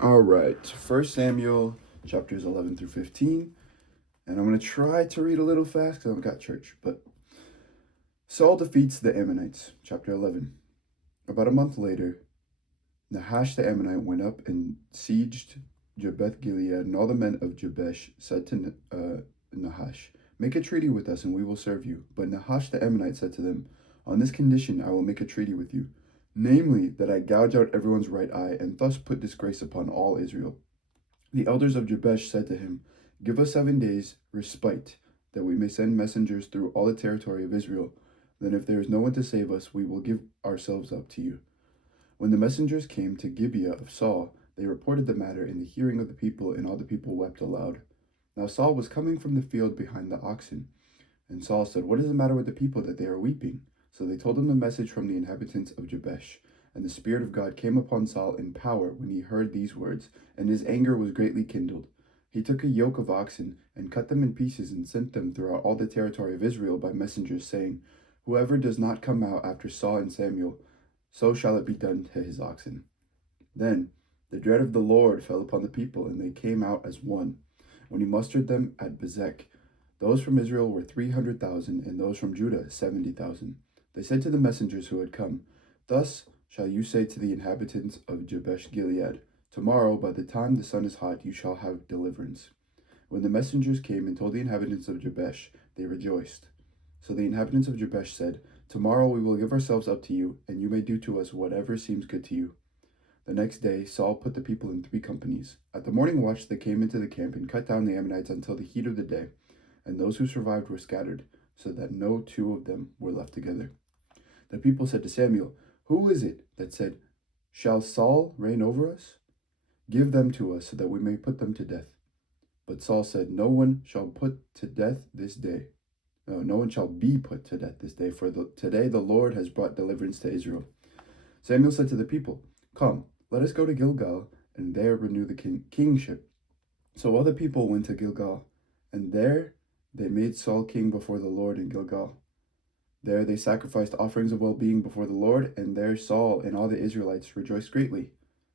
All right, First Samuel chapters 11 through 15. And I'm going to try to read a little fast because I've got church. But Saul defeats the Ammonites, chapter 11. About a month later, Nahash the Ammonite went up and sieged Jabesh Gilead, and all the men of Jabesh said to Nahash, "Make a treaty with us, and we will serve you." But Nahash the Ammonite said to them, "On this condition I will make a treaty with you, namely that I gouge out everyone's right eye, and thus put disgrace upon all Israel." The elders of Jabesh said to him, "Give us 7 days' respite, that we may send messengers through all the territory of Israel. Then, if there is no one to save us, we will give ourselves up to you." When the messengers came to Gibeah of Saul, they reported the matter in the hearing of the people, and all the people wept aloud. Now Saul was coming from the field behind the oxen, and Saul said, "What is the matter with the people that they are weeping?" So they told him the message from the inhabitants of Jabesh. And the Spirit of God came upon Saul in power when he heard these words, and his anger was greatly kindled. He took a yoke of oxen, and cut them in pieces, and sent them throughout all the territory of Israel by messengers, saying, "Whoever does not come out after Saul and Samuel, so shall it be done to his oxen." Then the dread of the Lord fell upon the people, and they came out as one. When he mustered them at Bezek, those from Israel were 300,000, and those from Judah 70,000. They said to the messengers who had come, "Thus shall you say to the inhabitants of Jabesh Gilead, Tomorrow, by the time the sun is hot, you shall have deliverance." When the messengers came and told the inhabitants of Jabesh, they rejoiced. So the inhabitants of Jabesh said, "Tomorrow we will give ourselves up to you, and you may do to us whatever seems good to you." The next day Saul put the people in 3 companies. At the morning watch they came into the camp and cut down the Ammonites until the heat of the day, and those who survived were scattered, so that no two of them were left together. The people said to Samuel, "Who is it that said, 'Shall Saul reign over us?' Give them to us, so that we may put them to death." But Saul said, "No one shall put to death this day. No one shall be put to death this day, for today the Lord has brought deliverance to Israel." Samuel said to the people, "Come, let us go to Gilgal, and there renew the kingship." So all the people went to Gilgal, and there they made Saul king before the Lord in Gilgal. There they sacrificed offerings of well-being before the Lord, and there Saul and all the Israelites rejoiced greatly.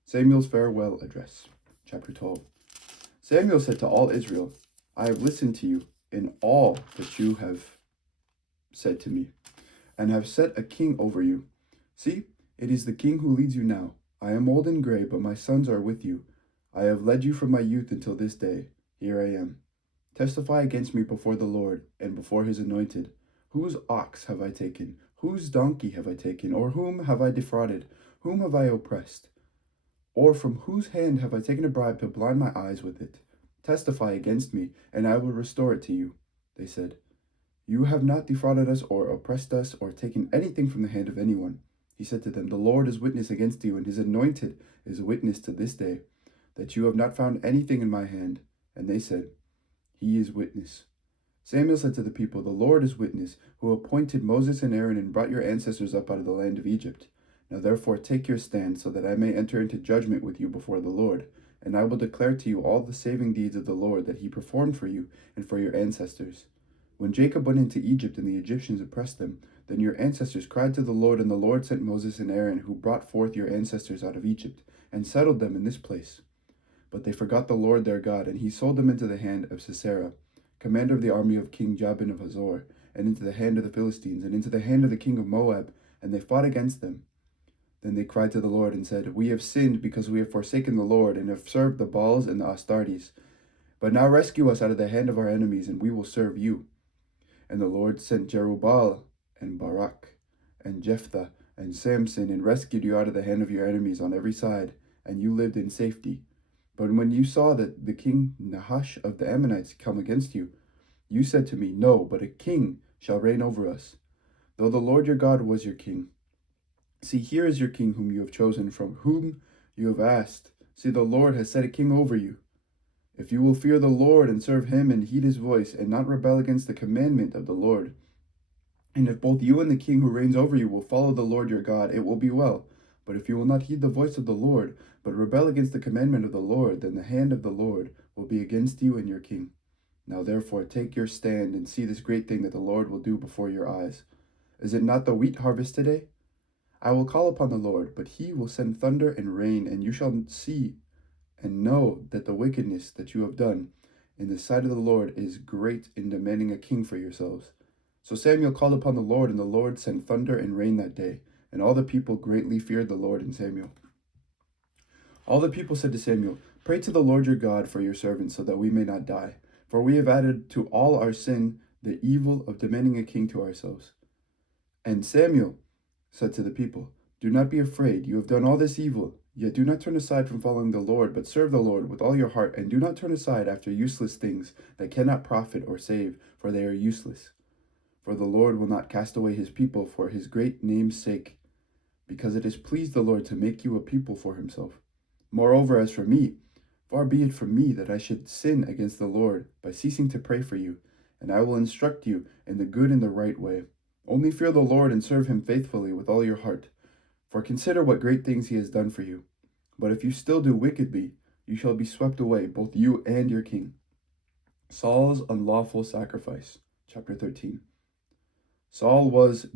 Samuel's farewell address. Chapter 12. Samuel said to all Israel, "I have listened to you in all that you have said to me, and have set a king over you. See, it is the king who leads you now. I am old and gray, but my sons are with you. I have led you from my youth until this day. Here I am. Testify against me before the Lord and before his anointed. Whose ox have I taken? Whose donkey have I taken? Or whom have I defrauded? Whom have I oppressed? Or from whose hand have I taken a bribe to blind my eyes with it? Testify against me, and I will restore it to you." They said, "You have not defrauded us or oppressed us or taken anything from the hand of anyone." He said to them, "The Lord is witness against you, and his anointed is witness to this day, that you have not found anything in my hand." And they said, "He is witness." Samuel said to the people, "The Lord is witness, who appointed Moses and Aaron and brought your ancestors up out of the land of Egypt. Now therefore take your stand, so that I may enter into judgment with you before the Lord. And I will declare to you all the saving deeds of the Lord that he performed for you and for your ancestors. When Jacob went into Egypt and the Egyptians oppressed them, then your ancestors cried to the Lord, and the Lord sent Moses and Aaron, who brought forth your ancestors out of Egypt, and settled them in this place. But they forgot the Lord their God, and he sold them into the hand of Sisera, commander of the army of King Jabin of Hazor, and into the hand of the Philistines, and into the hand of the king of Moab, and they fought against them. Then they cried to the Lord and said, "We have sinned because we have forsaken the Lord, and have served the Baals and the Astartes. But now rescue us out of the hand of our enemies, and we will serve you." And the Lord sent Jerubbaal and Barak and Jephthah and Samson, and rescued you out of the hand of your enemies on every side, and you lived in safety. But when you saw that the king Nahash of the Ammonites come against you, you said to me, "No, but a king shall reign over us, though the Lord your God was your king. See, here is your king whom you have chosen, from whom you have asked. See, the Lord has set a king over you. If you will fear the Lord and serve him and heed his voice, and not rebel against the commandment of the Lord, and if both you and the king who reigns over you will follow the Lord your God, it will be well. But if you will not heed the voice of the Lord, but rebel against the commandment of the Lord, then the hand of the Lord will be against you and your king. Now therefore take your stand, and see this great thing that the Lord will do before your eyes. Is it not the wheat harvest today? I will call upon the Lord, but he will send thunder and rain, and you shall see and know that the wickedness that you have done in the sight of the Lord is great in demanding a king for yourselves. So Samuel called upon the Lord, and the Lord sent thunder and rain that day, and all the people greatly feared the Lord and Samuel. All the people said to Samuel, "Pray to the Lord your God for your servants, so that we may not die. For we have added to all our sin the evil of demanding a king to ourselves." And Samuel said to the people, "Do not be afraid. You have done all this evil. Yet do not turn aside from following the Lord, but serve the Lord with all your heart, and do not turn aside after useless things that cannot profit or save, for they are useless. For the Lord will not cast away his people for his great name's sake, because it has pleased the Lord to make you a people for himself. Moreover, as for me, far be it from me that I should sin against the Lord by ceasing to pray for you, and I will instruct you in the good and the right way. Only fear the Lord and serve him faithfully with all your heart. For consider what great things he has done for you. But if you still do wickedly, you shall be swept away, both you and your king." Saul's unlawful sacrifice. Chapter 13. Saul was ...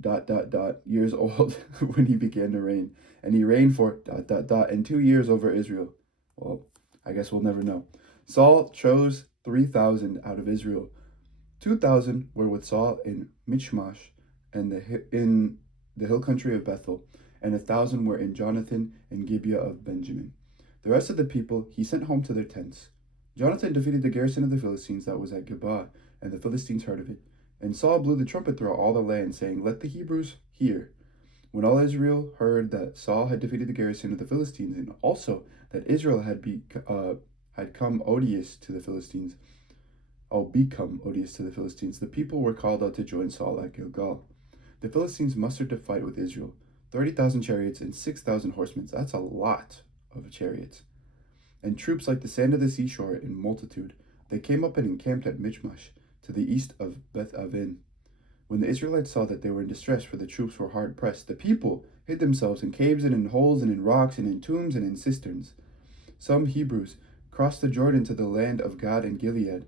years old when he began to reign, and he reigned for ... and 2 years over Israel. Well, I guess we'll never know. Saul chose 3,000 out of Israel. 2,000 were with Saul in Michmash and in the hill country of Bethel, and 1,000 were in Jonathan and Gibeah of Benjamin. The rest of the people he sent home to their tents. Jonathan defeated the garrison of the Philistines that was at Geba, and the Philistines heard of it. And Saul blew the trumpet throughout all the land, saying, "Let the Hebrews hear." When all Israel heard that Saul had defeated the garrison of the Philistines, and also that Israel had become odious to the Philistines, the people were called out to join Saul at Gilgal. The Philistines mustered to fight with Israel, 30,000 chariots and 6,000 horsemen. That's a lot of chariots. And troops like the sand of the seashore in multitude. They came up and encamped at Michmash, to the east of Beth Aven. When the Israelites saw that they were in distress, for the troops were hard pressed, the people hid themselves in caves and in holes and in rocks and in tombs and in cisterns. Some Hebrews crossed the Jordan to the land of Gad and Gilead.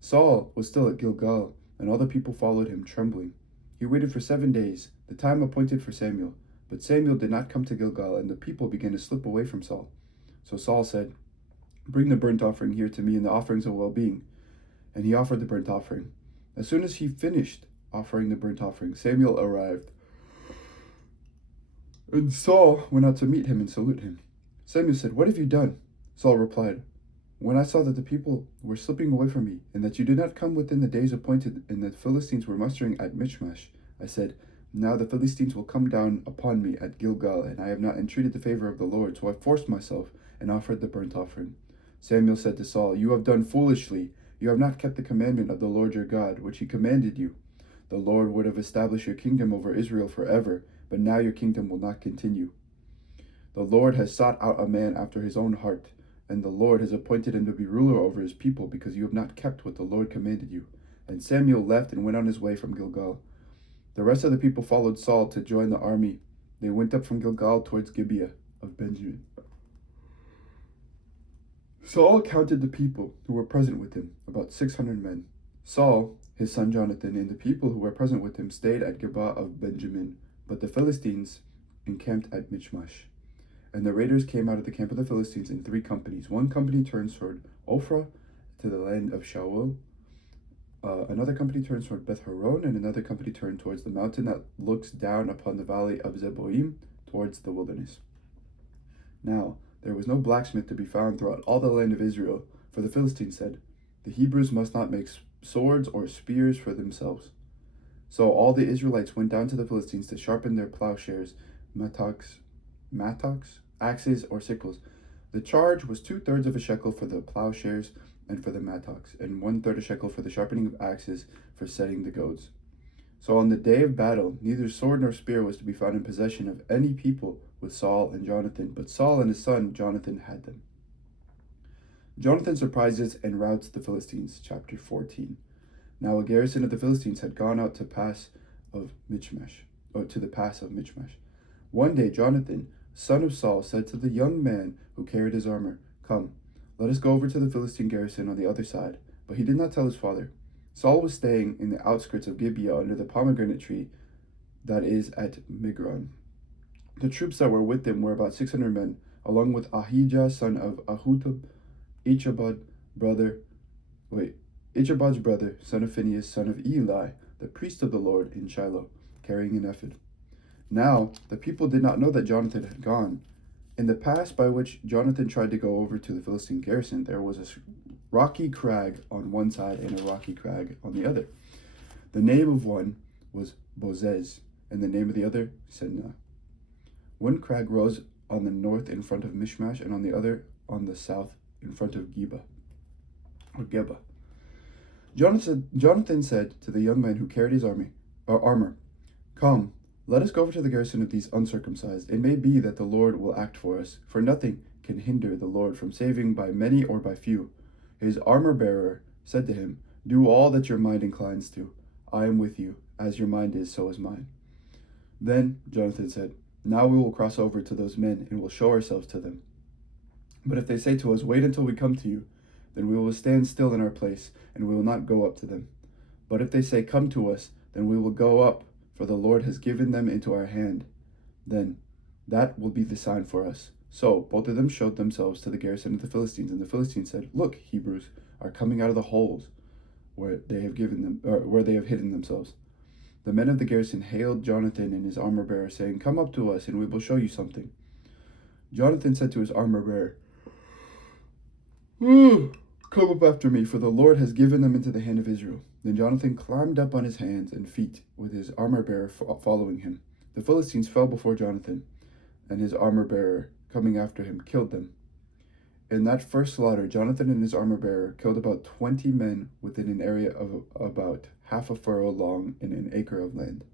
Saul was still at Gilgal, and all the people followed him, trembling. He waited for 7 days, the time appointed for Samuel. But Samuel did not come to Gilgal, and the people began to slip away from Saul. So Saul said, "Bring the burnt offering here to me and the offerings of well-being." And he offered the burnt offering. As soon as he finished offering the burnt offering, Samuel arrived. And Saul went out to meet him and salute him. Samuel said, "What have you done?" Saul replied, "When I saw that the people were slipping away from me, and that you did not come within the days appointed, and the Philistines were mustering at Michmash, I said, now the Philistines will come down upon me at Gilgal, and I have not entreated the favor of the Lord, so I forced myself and offered the burnt offering." Samuel said to Saul, "You have done foolishly. You have not kept the commandment of the Lord your God, which he commanded you. The Lord would have established your kingdom over Israel forever, but now your kingdom will not continue. The Lord has sought out a man after his own heart, and the Lord has appointed him to be ruler over his people, because you have not kept what the Lord commanded you." And Samuel left and went on his way from Gilgal. The rest of the people followed Saul to join the army. They went up from Gilgal towards Gibeah of Benjamin. Saul counted the people who were present with him, about 600 men. Saul, his son Jonathan, and the people who were present with him stayed at Gibeah of Benjamin, but the Philistines encamped at Michmash. And the raiders came out of the camp of the Philistines in 3 companies. One company turned toward Ophrah, to the land of Shaul. Another company turned toward Beth Horon, and another company turned towards the mountain that looks down upon the valley of Zeboim, towards the wilderness. Now there was no blacksmith to be found throughout all the land of Israel, for the Philistines said, "The Hebrews must not make swords or spears for themselves." So all the Israelites went down to the Philistines to sharpen their plowshares, mattocks, axes, or sickles. The charge was 2/3 of a shekel for the plowshares and for the mattocks, and 1/3 a shekel for the sharpening of axes for setting the goads. So on the day of battle, neither sword nor spear was to be found in possession of any people with Saul and Jonathan, but Saul and his son Jonathan had them. Jonathan surprises and routs the Philistines. Chapter 14. Now a garrison of the Philistines had gone out to the pass of Michmash. One day Jonathan, son of Saul, said to the young man who carried his armor, "Come, let us go over to the Philistine garrison on the other side." But he did not tell his father. Saul was staying in the outskirts of Gibeah under the pomegranate tree that is at Migron. The troops that were with him were about 600 men, along with Ahijah son of Ahutub, Ichabod, brother, wait, Ichabod's brother, son of Phinehas, son of Eli, the priest of the Lord in Shiloh, carrying an ephod. Now the people did not know that Jonathan had gone. In the pass by which Jonathan tried to go over to the Philistine garrison, there was a rocky crag on one side and a rocky crag on the other. The name of one was Bozez, and the name of the other, Senna. One crag rose on the north in front of Mishmash, and on the other on the south in front of Geba. Jonathan said to the young man who carried his armor, "Come, let us go over to the garrison of these uncircumcised. It may be that the Lord will act for us, for nothing can hinder the Lord from saving by many or by few." His armor-bearer said to him, "Do all that your mind inclines to. I am with you. As your mind is, so is mine." Then Jonathan said, "Now we will cross over to those men and will show ourselves to them. But if they say to us, 'Wait until we come to you,' then we will stand still in our place, and we will not go up to them. But if they say, 'Come to us,' then we will go up, for the Lord has given them into our hand. Then that will be the sign for us." So both of them showed themselves to the garrison of the Philistines, and the Philistines said, "Look, Hebrews are coming out of the holes where they have hidden themselves." The men of the garrison hailed Jonathan and his armor-bearer, saying, "Come up to us, and we will show you something." Jonathan said to his armor-bearer, "Come up after me, for the Lord has given them into the hand of Israel." Then Jonathan climbed up on his hands and feet, with his armor-bearer following him. The Philistines fell before Jonathan, and his armor-bearer, coming after him, killed them. In that first slaughter, Jonathan and his armor-bearer killed about 20 men within an area of about half a furrow long in an acre of land.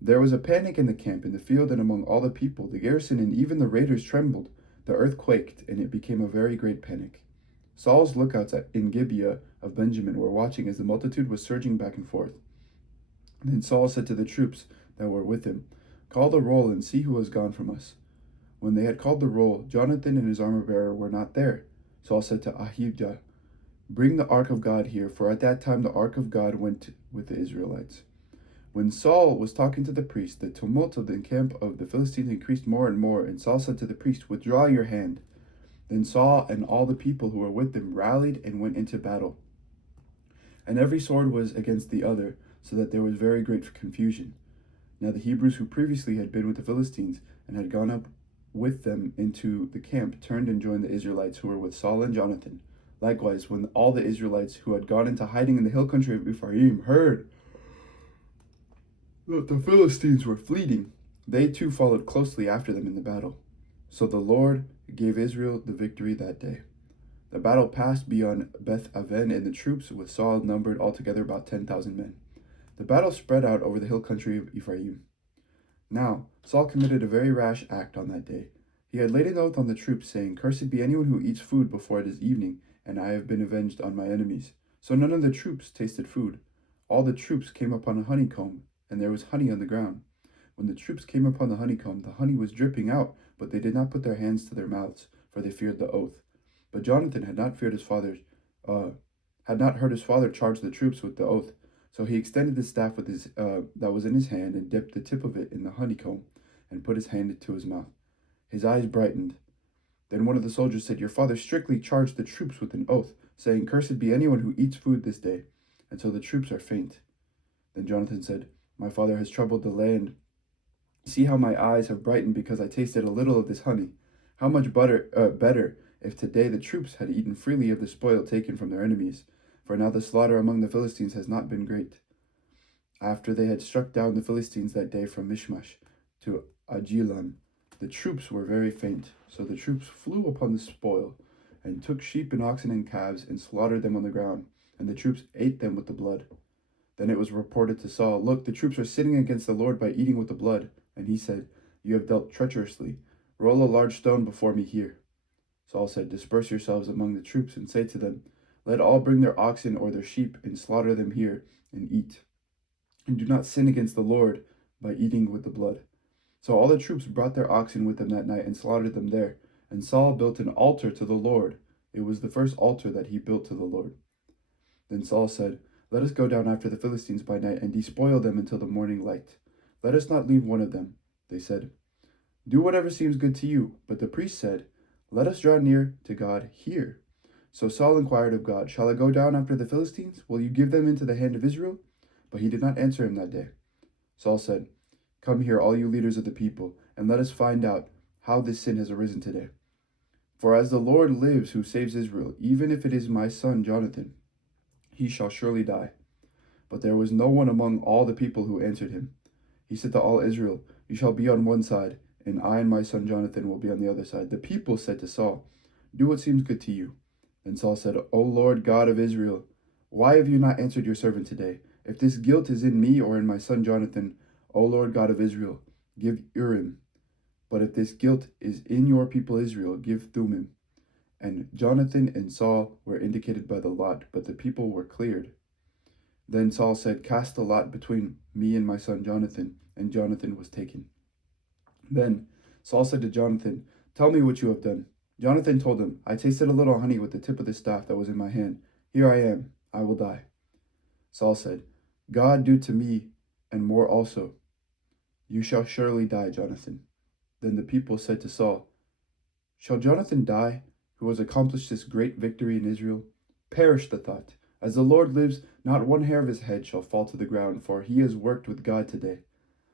There was a panic in the camp, in the field, and among all the people. The garrison and even the raiders trembled. The earth quaked, and it became a very great panic. Saul's lookouts in Gibeah of Benjamin were watching as the multitude was surging back and forth. Then Saul said to the troops that were with him, "Call the roll and see who has gone from us." When they had called the roll, Jonathan and his armor-bearer were not there. Saul said to Ahijah, "Bring the ark of God here," for at that time the ark of God went with the Israelites. When Saul was talking to the priest, the tumult of the camp of the Philistines increased more and more, and Saul said to the priest, "Withdraw your hand." Then Saul and all the people who were with him rallied and went into battle. And every sword was against the other, so that there was very great confusion. Now the Hebrews who previously had been with the Philistines and had gone up with them into the camp turned and joined the Israelites who were with Saul and Jonathan. Likewise, when all the Israelites who had gone into hiding in the hill country of Ephraim heard that the Philistines were fleeing, they too followed closely after them in the battle. So the Lord gave Israel the victory that day. The battle passed beyond Beth Aven, and the troops with Saul numbered altogether about 10,000 men. The battle spread out over the hill country of Ephraim. Now Saul committed a very rash act on that day. He had laid an oath on the troops, saying, "Cursed be anyone who eats food before it is evening, and I have been avenged on my enemies." So none of the troops tasted food. All the troops came upon a honeycomb, and there was honey on the ground. When the troops came upon the honeycomb, the honey was dripping out, but they did not put their hands to their mouths, for they feared the oath. But Jonathan had not heard his father charge the troops with the oath. So he extended the staff with that was in his hand, and dipped the tip of it in the honeycomb, and put his hand to his mouth. His eyes brightened. Then one of the soldiers said, "Your father strictly charged the troops with an oath, saying, 'Cursed be anyone who eats food this day,' and so the troops are faint." Then Jonathan said, "My father has troubled the land. See how my eyes have brightened because I tasted a little of this honey. How much better if today the troops had eaten freely of the spoil taken from their enemies, for now the slaughter among the Philistines has not been great." After they had struck down the Philistines that day from Mishmash to Ajalon, the troops were very faint. So the troops flew upon the spoil, and took sheep and oxen and calves, and slaughtered them on the ground, and the troops ate them with the blood. Then it was reported to Saul, "Look, the troops are sinning against the Lord by eating with the blood." And he said, "You have dealt treacherously. Roll a large stone before me here." Saul said, "Disperse yourselves among the troops, and say to them, 'Let all bring their oxen or their sheep, and slaughter them here, and eat. And do not sin against the Lord by eating with the blood.'" So all the troops brought their oxen with them that night, and slaughtered them there. And Saul built an altar to the Lord. It was the first altar that he built to the Lord. Then Saul said, "Let us go down after the Philistines by night, and despoil them until the morning light. Let us not leave one of them." They said, "Do whatever seems good to you." But the priest said, "Let us draw near to God here." So Saul inquired of God, Shall I go down after the Philistines? Will you give them into the hand of Israel? But he did not answer him that day. Saul said, Come here, all you leaders of the people, and let us find out how this sin has arisen today. For as the Lord lives who saves Israel, even if it is my son Jonathan, he shall surely die. But there was no one among all the people who answered him. He said to all Israel, You shall be on one side, and I and my son Jonathan will be on the other side. The people said to Saul, Do what seems good to you. Then Saul said, O Lord God of Israel, why have you not answered your servant today? If this guilt is in me or in my son Jonathan, O Lord God of Israel, give Urim. But if this guilt is in your people Israel, give Thummim. And Jonathan and Saul were indicated by the lot, but the people were cleared. Then Saul said, Cast the lot between me and my son Jonathan, and Jonathan was taken. Then Saul said to Jonathan, Tell me what you have done. Jonathan told him, I tasted a little honey with the tip of the staff that was in my hand. Here I am, I will die. Saul said, God do to me, and more also. You shall surely die, Jonathan. Then the people said to Saul, Shall Jonathan die, who has accomplished this great victory in Israel? Perish the thought. As the Lord lives, not one hair of his head shall fall to the ground, for he has worked with God today.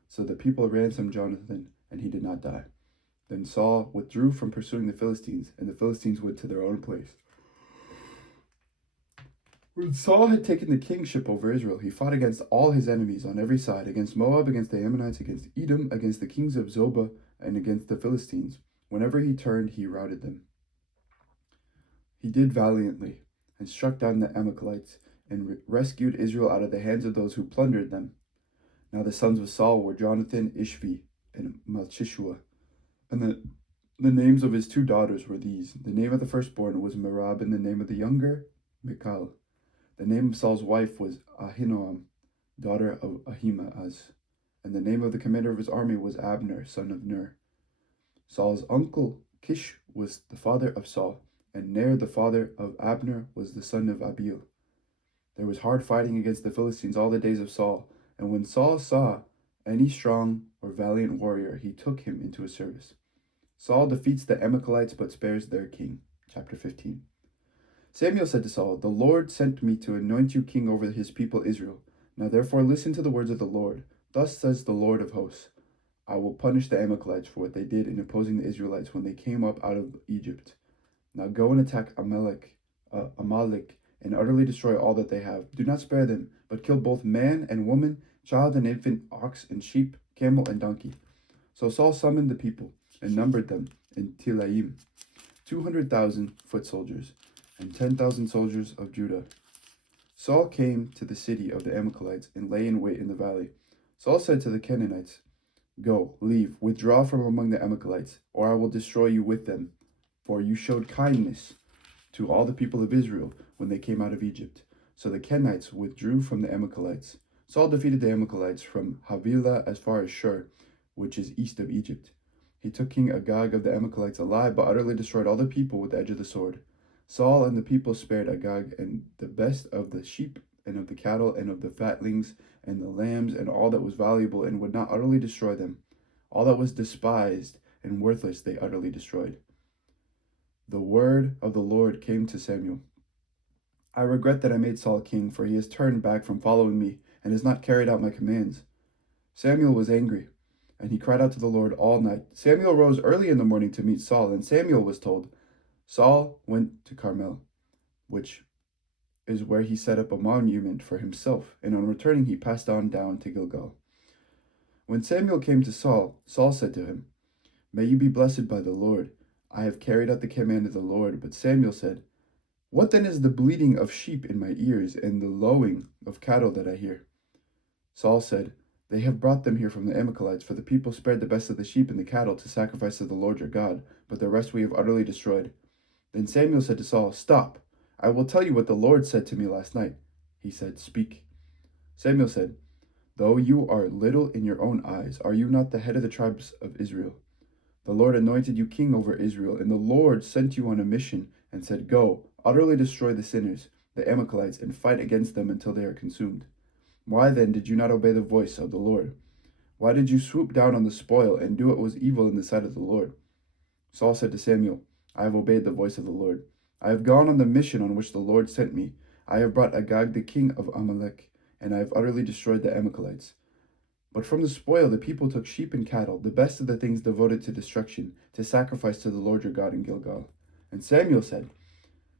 So the people ransomed Jonathan, and he did not die. Then Saul withdrew from pursuing the Philistines, and the Philistines went to their own place. When Saul had taken the kingship over Israel, he fought against all his enemies on every side, against Moab, against the Ammonites, against Edom, against the kings of Zobah, and against the Philistines. Whenever he turned, he routed them. He did valiantly, and struck down the Amalekites, and rescued Israel out of the hands of those who plundered them. Now the sons of Saul were Jonathan, Ishvi, and Malchishua. And the names of his two daughters were these. The name of the firstborn was Merab, and the name of the younger, Michal. The name of Saul's wife was Ahinoam, daughter of Ahimaaz. And the name of the commander of his army was Abner, son of Ner. Saul's uncle Kish was the father of Saul, and Ner, the father of Abner, was the son of Abiel. There was hard fighting against the Philistines all the days of Saul, and when Saul saw any strong or valiant warrior, he took him into his service. Saul defeats the Amalekites but spares their king. Chapter 15. Samuel said to Saul, The Lord sent me to anoint you king over his people Israel. Now therefore listen to the words of the Lord. Thus says the Lord of hosts, I will punish the Amalekites for what they did in opposing the Israelites when they came up out of Egypt. Now go and attack Amalek, and utterly destroy all that they have. Do not spare them, but kill both man and woman, child and infant, ox and sheep, camel and donkey. So Saul summoned the people and numbered them in Telaim, 200,000 foot soldiers, and 10,000 soldiers of Judah. Saul came to the city of the Amalekites and lay in wait in the valley. Saul said to the Canaanites, Go, leave, withdraw from among the Amalekites, or I will destroy you with them. For you showed kindness to all the people of Israel when they came out of Egypt. So the Kenites withdrew from the Amalekites. Saul defeated the Amalekites from Havilah as far as Shur, which is east of Egypt. He took King Agag of the Amalekites alive, but utterly destroyed all the people with the edge of the sword. Saul and the people spared Agag and the best of the sheep and of the cattle and of the fatlings and the lambs and all that was valuable, and would not utterly destroy them. All that was despised and worthless they utterly destroyed. The word of the Lord came to Samuel. I regret that I made Saul king, for he has turned back from following me and has not carried out my commands. Samuel was angry, and he cried out to the Lord all night. Samuel rose early in the morning to meet Saul, and Samuel was told, Saul went to Carmel, which is where he set up a monument for himself, and on returning he passed on down to Gilgal. When Samuel came to Saul, Saul said to him, May you be blessed by the Lord. I have carried out the command of the Lord. But Samuel said, What then is the bleating of sheep in my ears, and the lowing of cattle that I hear? Saul said, They have brought them here from the Amalekites, for the people spared the best of the sheep and the cattle to sacrifice to the Lord your God, but the rest we have utterly destroyed. Then Samuel said to Saul, Stop, I will tell you what the Lord said to me last night. He said, Speak. Samuel said, Though you are little in your own eyes, are you not the head of the tribes of Israel? The Lord anointed you king over Israel, and the Lord sent you on a mission and said, Go, utterly destroy the sinners, the Amalekites, and fight against them until they are consumed. Why then did you not obey the voice of the Lord? Why did you swoop down on the spoil and do what was evil in the sight of the Lord? Saul said to Samuel, I have obeyed the voice of the Lord. I have gone on the mission on which the Lord sent me. I have brought Agag the king of Amalek, and I have utterly destroyed the Amalekites. But from the spoil the people took sheep and cattle, the best of the things devoted to destruction, to sacrifice to the Lord your God in Gilgal. And Samuel said,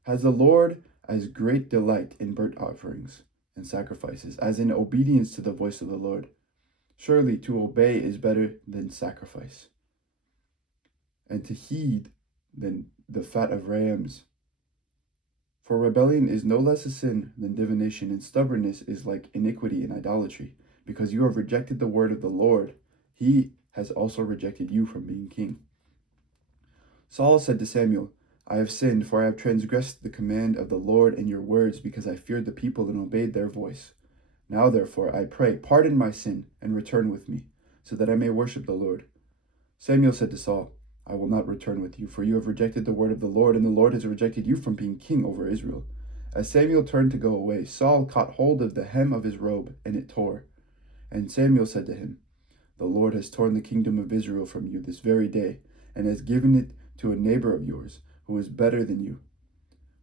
Has the Lord as great delight in burnt offerings and sacrifices, as in obedience to the voice of the Lord? Surely to obey is better than sacrifice, and to heed than the fat of rams. For rebellion is no less a sin than divination, and stubbornness is like iniquity and idolatry. Because you have rejected the word of the Lord, he has also rejected you from being king. Saul said to Samuel, I have sinned, for I have transgressed the command of the Lord and your words, because I feared the people and obeyed their voice. Now therefore, I pray, pardon my sin, and return with me, so that I may worship the Lord. Samuel said to Saul, I will not return with you, for you have rejected the word of the Lord, and the Lord has rejected you from being king over Israel. As Samuel turned to go away, Saul caught hold of the hem of his robe, and it tore. And Samuel said to him, The Lord has torn the kingdom of Israel from you this very day, and has given it to a neighbor of yours, who is better than you.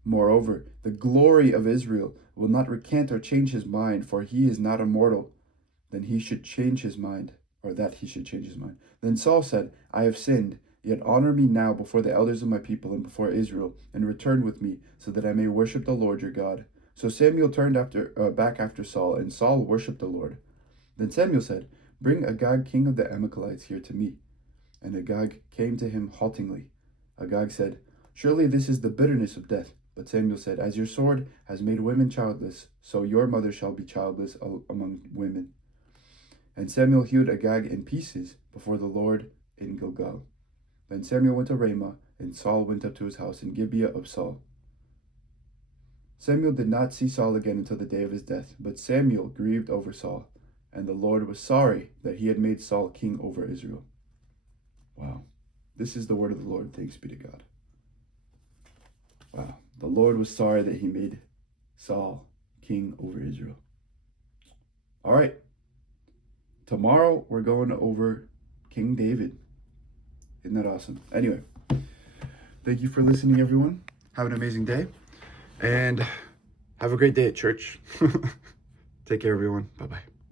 Moreover, the glory of Israel will not recant or change his mind, for he is not immortal. Then he should change his mind, or that he should change his mind. Then Saul said, I have sinned, yet honor me now before the elders of my people and before Israel, and return with me, so that I may worship the Lord your God. So Samuel turned back after Saul, and Saul worshipped the Lord. Then Samuel said, Bring Agag king of the Amalekites here to me. And Agag came to him haltingly. Agag said, Surely this is the bitterness of death. But Samuel said, As your sword has made women childless, so your mother shall be childless among women. And Samuel hewed Agag in pieces before the Lord in Gilgal. Then Samuel went to Ramah, and Saul went up to his house in Gibeah of Saul. Samuel did not see Saul again until the day of his death, but Samuel grieved over Saul. And the Lord was sorry that he had made Saul king over Israel. Wow. This is the word of the Lord. Thanks be to God. Wow. The Lord was sorry that he made Saul king over Israel. All right. Tomorrow we're going over King David. Isn't that awesome? Anyway, thank you for listening, everyone. Have an amazing day. And have a great day at church. Take care, everyone. Bye-bye.